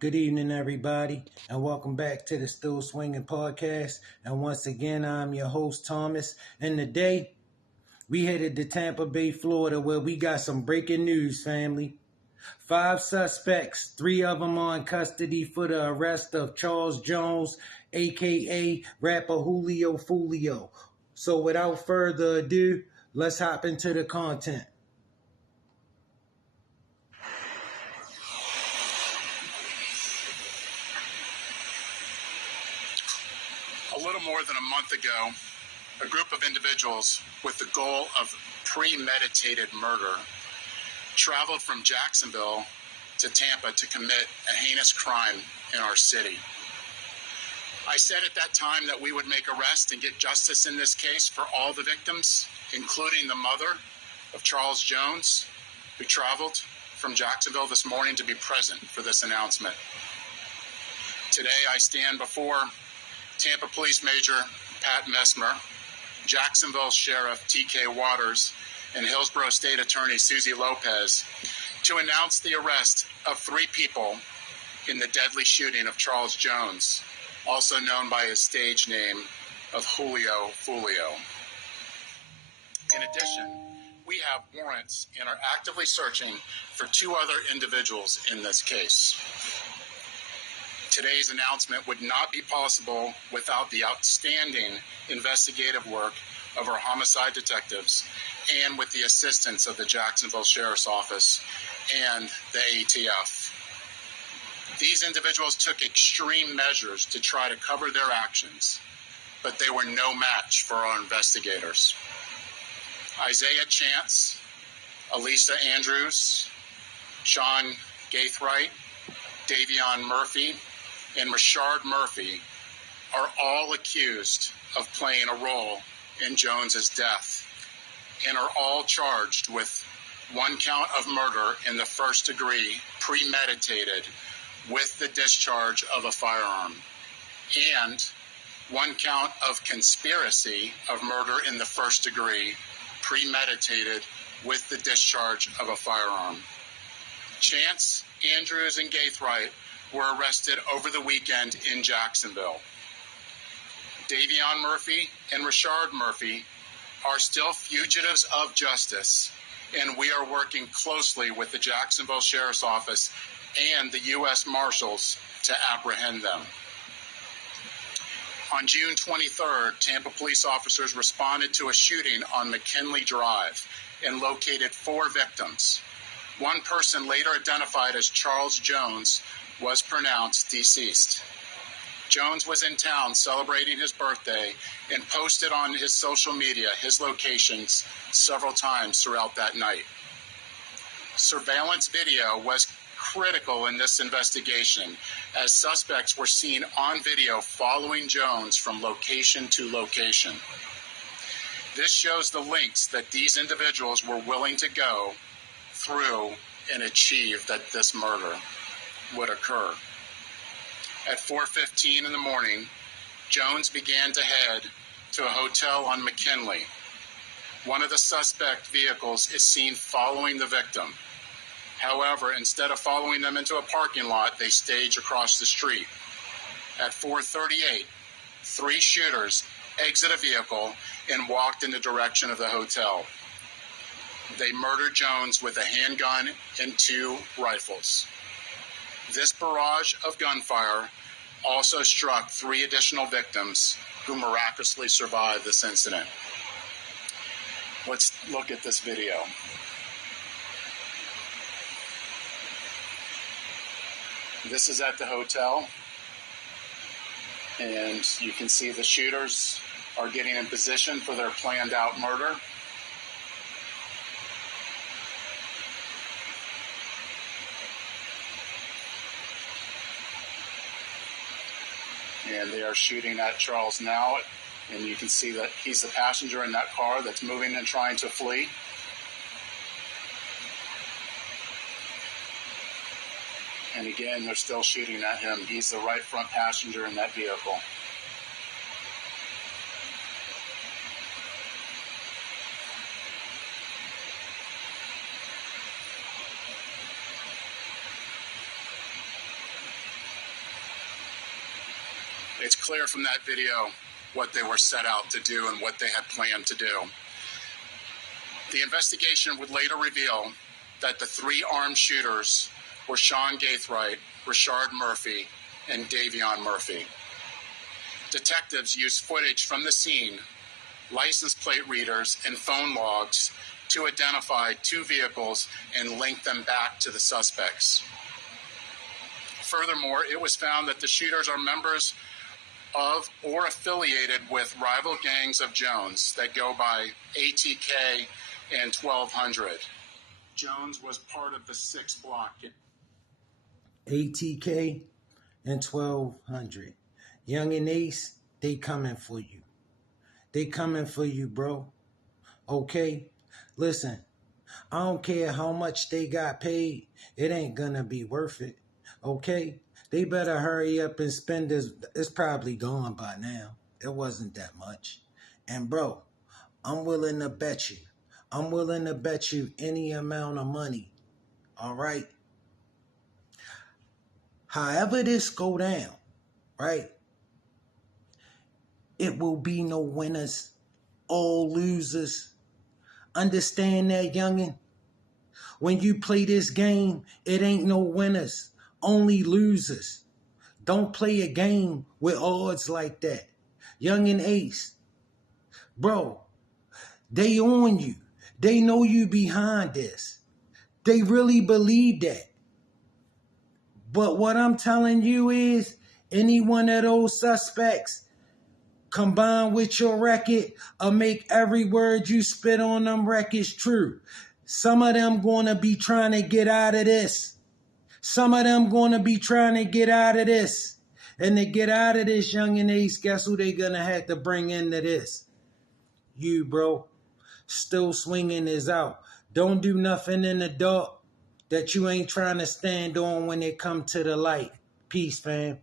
Good evening, everybody, and welcome back to the Still Swinging Podcast. And once again, I'm your host, Thomas. And today, we headed to Tampa Bay, Florida, where we got some breaking news, family. 5 suspects, 3 of them are in custody for the arrest of Charles Jones, aka rapper Julio Foolio. So without further ado, let's hop into the content. A little more than a month ago, a group of individuals with the goal of premeditated murder traveled from Jacksonville to Tampa to commit a heinous crime in our city. I said at that time that we would make arrests and get justice in this case for all the victims, including the mother of Charles Jones, who traveled from Jacksonville this morning to be present for this announcement. Today I stand before Tampa Police Major Pat Messmer, Jacksonville Sheriff T.K. Waters, and Hillsborough State Attorney Susie Lopez to announce the arrest of 3 people in the deadly shooting of Charles Jones, also known by his stage name of Julio Foolio. In addition, we have warrants and are actively searching for 2 other individuals in this case. Today's announcement would not be possible without the outstanding investigative work of our homicide detectives and with the assistance of the Jacksonville Sheriff's Office and the ATF. These individuals took extreme measures to try to cover their actions, but they were no match for our investigators. Isaiah Chance, Elisa Andrews, Sean Gaithright, Davion Murphy, and Rashard Murphy are all accused of playing a role in Jones's death and are all charged with 1 count of murder in the first degree, premeditated with the discharge of a firearm, and 1 count of conspiracy of murder in the first degree, premeditated with the discharge of a firearm. Chance, Andrews, and Gaithright were arrested over the weekend in Jacksonville. Davion Murphy and Rashard Murphy are still fugitives of justice, and we are working closely with the Jacksonville Sheriff's Office and the U.S. Marshals to apprehend them. On June 23rd, Tampa police officers responded to a shooting on McKinley Drive and located 4 victims. 1 person later identified as Charles Jones was pronounced deceased. Jones was in town celebrating his birthday and posted on his social media his locations several times throughout that night. Surveillance video was critical in this investigation, as suspects were seen on video following Jones from location to location. This shows the lengths that these individuals were willing to go through and achieve that this murder would occur. At 4:15 in the morning, Jones began to head to a hotel on McKinley. One of the suspect vehicles is seen following the victim. However, instead of following them into a parking lot, they stage across the street. At 4:38, 3 shooters exit a vehicle and walked in the direction of the hotel. They murdered Jones with a handgun and 2 rifles. This barrage of gunfire also struck 3 additional victims who miraculously survived this incident. Let's look at this video. This is at the hotel, and you can see the shooters are getting in position for their planned out murder. And they are shooting at Charles now, and you can see that he's the passenger in that car that's moving and trying to flee. And again, they're still shooting at him. He's the right front passenger in that vehicle. It's clear from that video what they were set out to do and what they had planned to do. The investigation would later reveal that the three armed shooters were Sean Gaithright, Rashard Murphy, and Davion Murphy. Detectives used footage from the scene, license plate readers, and phone logs to identify two vehicles and link them back to the suspects. Furthermore, it was found that the shooters are members of or affiliated with rival gangs of Jones that go by ATK and 1200. Jones was part of the 6th block. ATK and 1200. Young and Ace, they coming for you. They coming for you, bro. Okay? Listen, I don't care how much they got paid. It ain't gonna be worth it. Okay? They better hurry up and spend this. It's probably gone by now. It wasn't that much. And bro, I'm willing to bet you. I'm willing to bet you any amount of money. All right? However this go down, right? It will be no winners, all losers. Understand that, youngin'? When you play this game, it ain't no winners, only losers. Don't play a game with odds like that. Youngin' Ace, bro, they on you. They know you behind this. They really believe that. But what I'm telling you is, any one of those suspects, combined with your record, or make every word you spit on them records true. Some of them gonna be trying to get out of this. Some of them gonna be trying to get out of this. And to get out of this, young and Ace, guess who they gonna have to bring into this? You, bro. Still swinging is out. Don't do nothing in the dark that you ain't trying to stand on when it come to the light. Peace, fam.